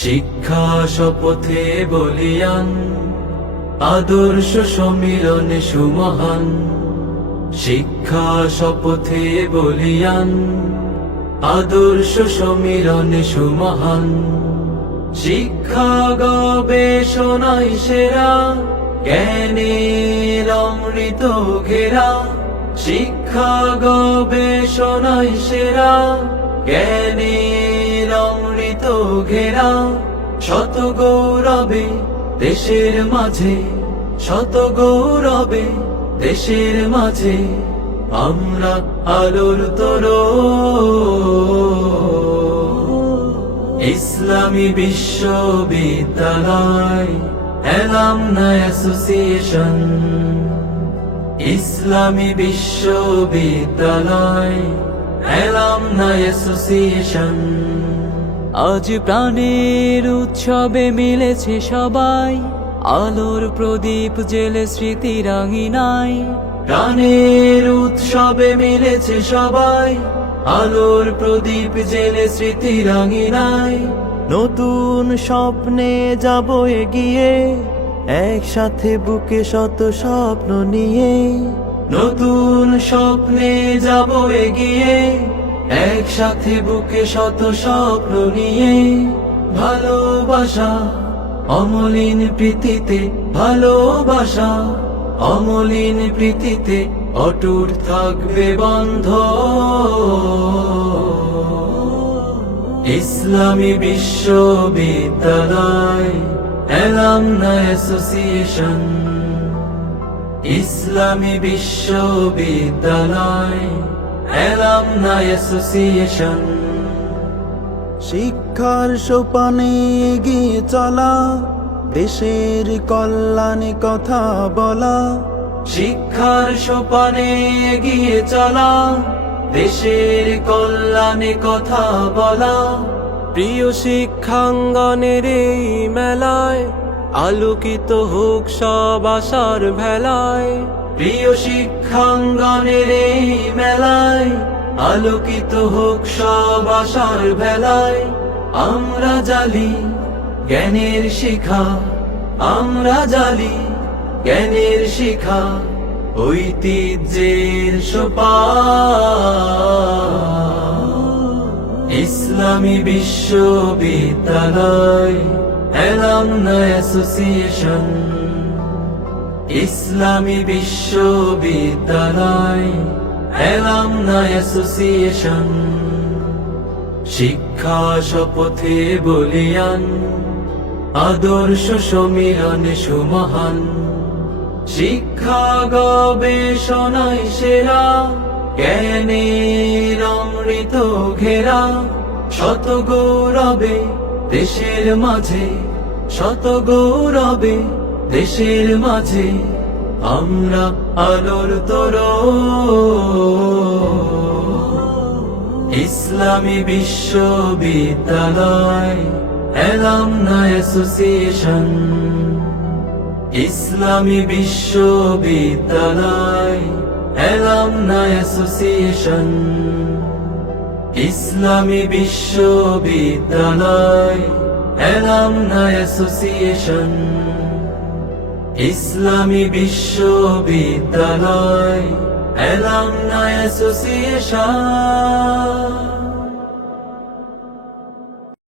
শিক্ষা শপথে বলিয়ান, আদর্শ সম্মিলনে সুমহান। শিক্ষা শপথে বলিয়ান, আদর্শ সম্মিলনে সুমহান। শিক্ষা গবেষণায় সেরা, জ্ঞানের অমৃত ঘেরা। শিক্ষা গবেষণায় সেরা, জ্ঞানের অমৃত ঘেরা। শত গৌরবে দেশের মাঝে, শত গৌরবে দেশের মাঝে, আমরা আলোর তরুণ। ইসলামী বিশ্ববিদ্যালয় অ্যালামনাই অ্যাসোসিয়েশন। ইসলামী বিশ্ববিদ্যালয় অ্যালামনাই অ্যাসোসিয়েশন। আজ প্রাণের উৎসবে মিলেছে সবাই, আলোর প্রদীপ জেলে স্মৃতির আঙিনায়। প্রাণের উৎসবে মিলেছে সবাই, আলোর প্রদীপ জেলে স্মৃতির আঙিনায়। নতুন স্বপ্নে যাব এগিয়ে, একসাথে বুকে শত স্বপ্ন নিয়ে। নতুন স্বপ্নে যাব এগিয়ে, একসাথে বুকে শত স্বপ্ন নিয়ে। ভালোবাসা অমলিন প্রীতিতে, ভালোবাসা অমলিন প্রীতিতে অটুট থাকবে বন্ধন। ইসলামী বিশ্ববিদ্যালয় অ্যালামনাই অ্যাসোসিয়েশন। ইসলামী বিশ্ববিদ্যালয় অ্যালামনাই অ্যাসোসিয়েশন। শিক্ষার সোপানে এগিয়ে চলা, দেশের কল্যাণে কথা বলা। শিক্ষার সোপানে এগিয়ে চলা, দেশের কল্যাণে কথা বলা। প্রিয় শিক্ষাঙ্গনের এই মেলায়, আলোকিত হোক সব আশার ভেলায়। প্রিয় শিক্ষাঙ্গনের এই মেলায়, আলোকিত হোক সব আশার ভেলায়। আমরা জ্বালি জ্ঞানের শিখা, আমরা জ্বালি জ্ঞানের শিখা। ঐতিহ্যের সোপান। ইসলামী বিশ্ববিদ্যালয় অ্যালামনাই অ্যাসোসিয়েশন। ইসলামী বিশ্ববিদ্যালয় অ্যালামনাই অ্যাসোসিয়েশন। শিক্ষা শপথে বলিয়ান, আদর্শ সম্মিলনে সুমহান। শিক্ষা গবেষণায় সেরা, জ্ঞানের অমৃত ঘেরা। শত গৌরবে দেশের মাঝে, শত গৌরবে দেশের মাঝে, আমরা আলোর তরুণ। ইসলামী বিশ্ববিদ্যালয় অ্যালামনাই অ্যাসোসিয়েশন। ইসলামী বিশ্ববিদ্যালয় অ্যালামনাই অ্যাসোসিয়েশন। ইসলামী বিশ্ববিদ্যালয় অ্যালামনাই অ্যাসোসিয়েশন। ইসলামী বিশ্ববিদ্যালয় অ্যালামনাই অ্যাসোসিয়েশন।